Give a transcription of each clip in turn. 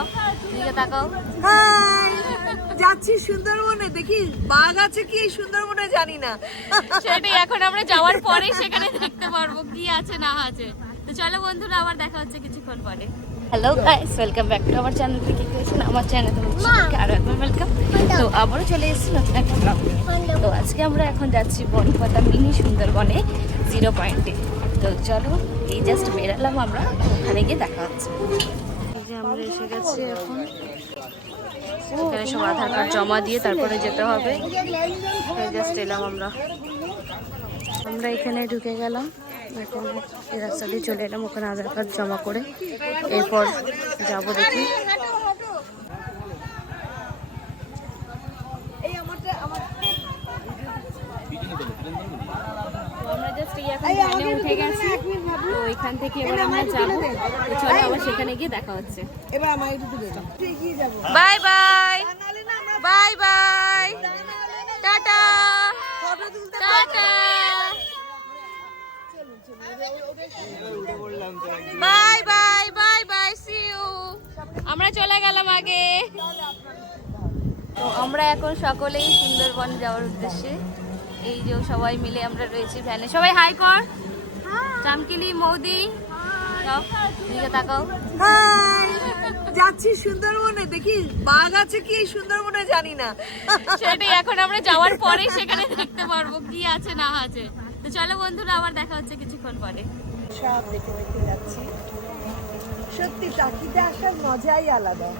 যাও দিকে তাকাও। হাই যাচ্ছি সুন্দরবনে। দেখি বাঘ আছে কি এই সুন্দরবনে জানি না। সেটাই এখন আমরা যাওয়ার পরে সেখানে দেখতে পারব কি আছে না আছে। তো চলো বন্ধুরা আবার দেখা হচ্ছে কিছুক্ষণ পরে। Hello guys welcome back to আমার চ্যানেল থেকে করেছেন আমার চ্যানেল তোমাকে আরও একবার ওয়েলকাম তো আবারও চলে এসেছি নতুন একটা ব্লগ তো আজকে আমরা এখন যাচ্ছি বনপাতা মিনি সুন্দরবনে জিরো পয়েন্টে তো চলো এই জাস্ট বেরালাম আমরা ওখানে গিয়ে দেখা হচ্ছে। আমরা এসে গেছি এখন। এখানে সব আধার কার্ড জমা দিয়ে তারপরে যেতে হবে। জাস্ট এলাম আমরা। আমরা এখানে ঢুকে গেলাম। এখন রাস্তা দিয়ে চলে এলাম, ওখানে আধার কার্ড জমা করে। এরপর যাব দেখি এই আমারটা আমার আমরা এখন ভ্যানে উঠে গেছি। তো ওইখান থেকে এবার আমরা যাব। তো চলো আবার সেখানে গিয়ে দেখা হচ্ছে। এবার আমার একটু দিবে যাব। Bye bye. Bye bye. Tata. Tata. Bye bye bye bye see you আমরা চলে গেলাম আগে। তো আমরা এখন সকলেই সুন্দরবন যাওয়ার উদ্দেশ্যে এই যে সবাই মিলে আমরা রয়েছি ভ্যানে। সবাই হাই কর। চামকিলি মৌদি। তাকাও। যাচ্ছি সুন্দরবনে। দেখি বাঘ আছে কি সুন্দরবনে জানি না। সেটাই এখন আমরা যাওয়ার পরে সেখানে দেখতে পারব কি আছে না আছে। তো চলো বন্ধুরা আবার দেখা হচ্ছে কিছুক্ষণ পরে। সব দেখে দেখে যাচ্ছি। সত্যি টাকিতে আসার মজাই আলাদা।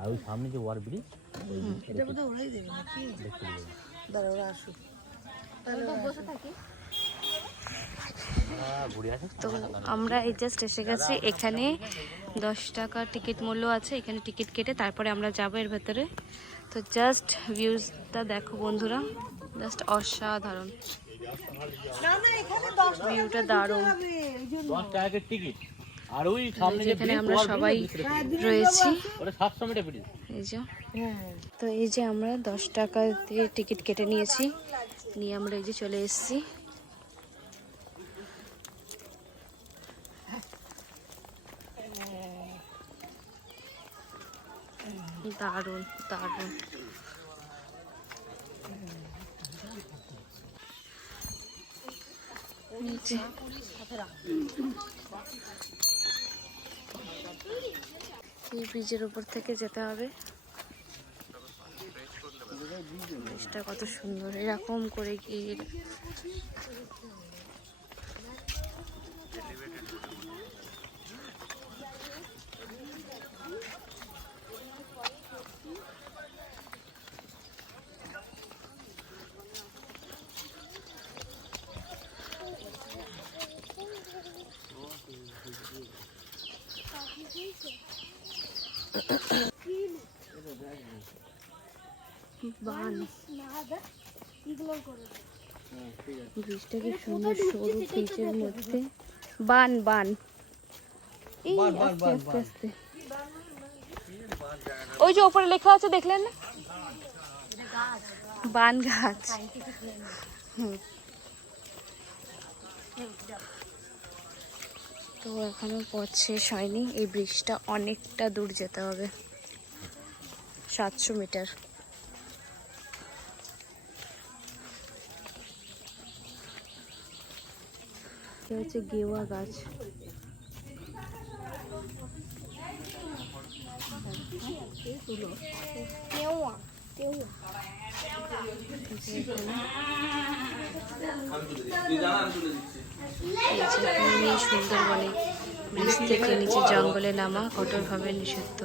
আর ওই সামনে যে ওয়ার ব্রিজ এটা বোধহয় ওরাই দেবে নাকি? দাঁড়া, ওরা আসুক। আসে। তো আমরা এই জাস্ট এসে গেছি এখানে। দশ টাকা টিকিট মূল্য আছে এখানে টিকিট কেটে তারপরে আমরা যাব এর ভেতরে। তো জাস্ট ভিউজটা দেখো বন্ধুরা জাস্ট অসাধারণ। না, না, এখানে দশ টাকা ভিউটা দারুণ। দশ টিকিট আর ওই সামনে যে যেখানে আমরা সবাই রয়েছি। এই যে। হ্যাঁ। তো এই যে আমরা দশ টাকা দিয়ে টিকিট কেটে নিয়েছি। নিয়ে আমরা এই যে চলে এসেছি। দারুণ দারুণ। নিচে এই ব্রিজের উপর থেকে যেতে হবে। ব্রিজটা কত সুন্দর এরকম করে গিয়ে। ব্রিজটা কি সুন্দর সরু ব্রিজের মধ্যে বান বান। এই ওই যে ওপরে লেখা আছে দেখলেন না? বান গাছ। তো এখনও পথ শেষ হয়নি, এই ব্রিজটা অনেকটা দূর যেতে হবে, সাতশো মিটার। এটা হচ্ছে গেওয়া গাছ। সুন্দরবনে ব্রিজ থেকে নিচে জঙ্গলে নামা কঠোরভাবে নিষিদ্ধ।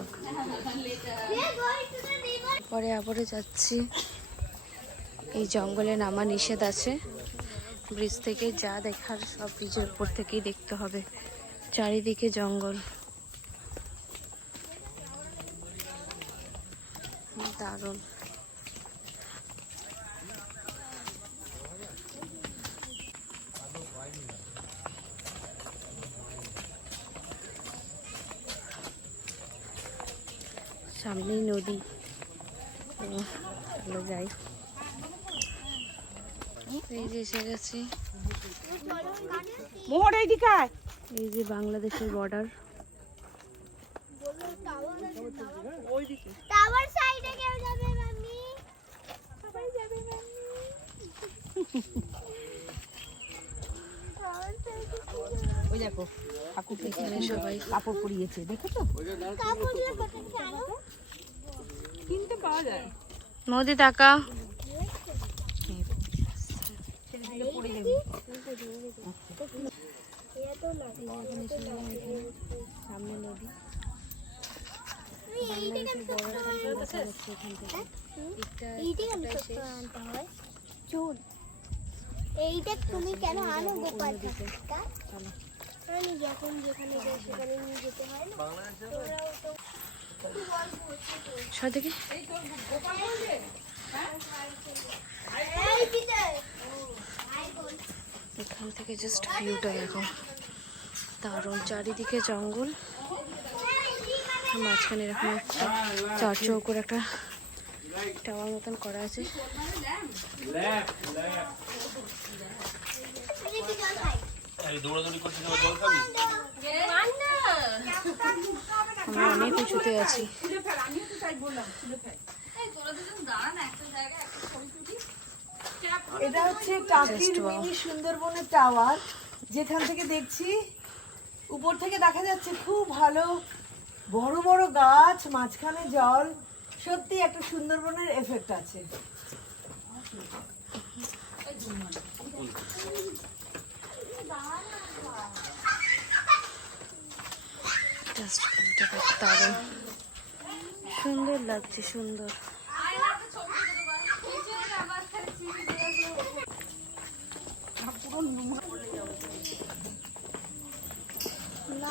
পরে আবারও যাচ্ছি। এই জঙ্গলে নামা নিষেধ আছে। ব্রিজ থেকে যা দেখার সব ব্রিজের উপর থেকেই দেখতে হবে। চারিদিকে জঙ্গল। দারুণ। সামনেই নদী। চলো যাই। এই যে এসে গেছি। মোহর এইদিকে এই যে বাংলাদেশের বর্ডার টাওয়ার সাইডে কেউ যাবে মাম্মি? সবাই যাবে মাম্মি। ওই দেখো ঠাকুর এখানে সবাই। কাপড় পরিয়েছে দেখেছ? কাপড় দিয়ে ফোটাচ্ছে আরও কিনতে পাওয়া যায়। নদী টাকা। সামনে নদী কেন সত্য আনতে হয় চুল এইটা তুমি কেন আনো গোপাল আমি যখন যেখানে যাই সেখানে নিয়ে যেতে হয় না তোমরাও তো সব দেখি এখান থেকে জাস্ট ভিউটা দেখো। দারুণ চারিদিকে জঙ্গল। মাঝখানে এরকম একটা চার চৌকোর একটা টাওয়ার মতন করা আছে। আমরা অনেক উঁচুতে আছি। এটা হচ্ছে টাকির মিনি সুন্দরবনের টাওয়ার। যেখান থেকে দেখছি উপর থেকে দেখা যাচ্ছে খুব ভালো বড় বড় গাছ মাঝখানে জল। সত্যি একটা সুন্দরবনের এফেক্ট আছে। সুন্দর লাগছে সুন্দর।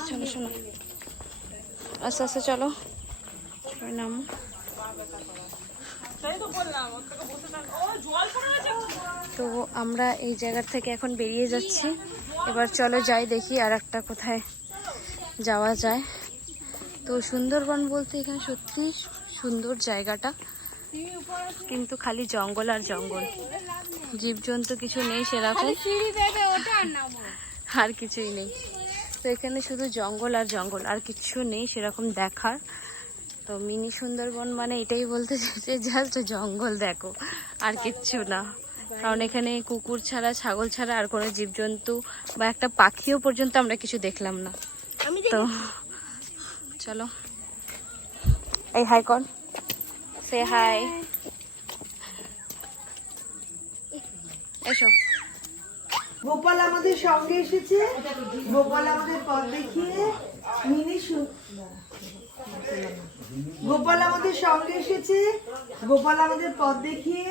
চলো শোনো আস্তে আস্তে চলো। নামো। তো আমরা এই জায়গার থেকে এখন বেরিয়ে যাচ্ছি। এবার চলো যাই দেখি আর একটা কোথায় যাওয়া যায়। তো সুন্দরবন বলতে এখানে সত্যি সুন্দর জায়গাটা। কিন্তু খালি জঙ্গল আর জঙ্গল। জীবজন্তু কিছু নেই সেরকম। আর কিছুই নেই। তো এখানে শুধু জঙ্গল আর জঙ্গল আর কিছু নেই সেরকম দেখার। তো মিনি সুন্দরবন মানে এটাই বলতে চাইছে জাস্ট জঙ্গল দেখো আর কিচ্ছু না। কারণ এখানে কুকুর ছাড়া ছাগল ছাড়া আর কোনো জীবজন্তু বা একটা পাখিও পর্যন্ত আমরা কিছু দেখলাম না। তো চলো। এই হাই কর। সে হাই এসো গোপাল আমাদের সঙ্গে এসেছে। গোপাল আমাদের পথ দেখিয়ে মিনি গোপাল আমাদের সঙ্গে এসেছে। গোপাল আমাদের পথ দেখিয়ে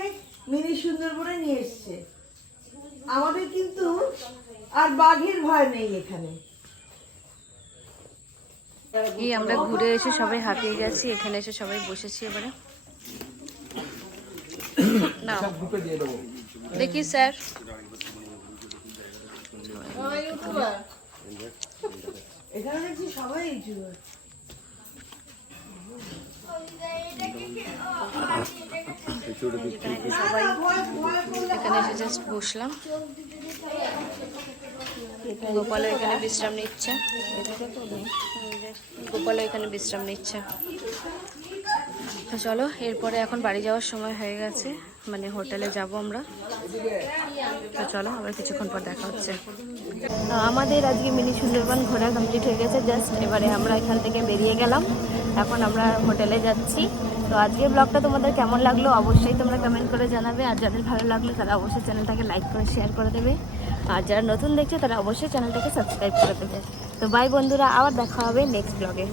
মিনি সুন্দরবনে নিয়ে এসছে। আমাদের কিন্তু আর বাঘের ভয় নেই এখানে। এই আমরা ঘুরে এসে সবাই হাঁপিয়ে গেছি এখানে এসে সবাই বসেছি এবারে। দেখি স্যার। সবাই এখানে এসে জাস্ট বসলাম। গোপালও এখানে বিশ্রাম নিচ্ছে। গোপালও এখানে বিশ্রাম নিচ্ছে। তো চলো। এরপরে এখন বাড়ি যাওয়ার সময় হয়ে গেছে। মানে হোটেলে যাব আমরা। তো চলো, আবার কিছুক্ষণ পর দেখা হচ্ছে। আমাদের আজকে মিনি সুন্দরবন ঘোরা কমপ্লিট হয়ে গেছে। জাস্ট এবারে আমরা এখান থেকে বেরিয়ে গেলাম। এখন আমরা হোটেলে যাচ্ছি। তো আজকে ব্লগটা তোমাদের কেমন লাগল অবশ্যই তোমরা কমেন্ট করে জানাবে। আর যাদের ভালো লাগল, তারা অবশ্যই চ্যানেলটাকে লাইক করে শেয়ার করে দেবে। আর যারা নতুন দেখছে, তারা অবশ্যই চ্যানেলটাকে সাবস্ক্রাইব করে দেবে। তো বাই বন্ধুরা, আবার দেখা হবে নেক্সট ব্লগে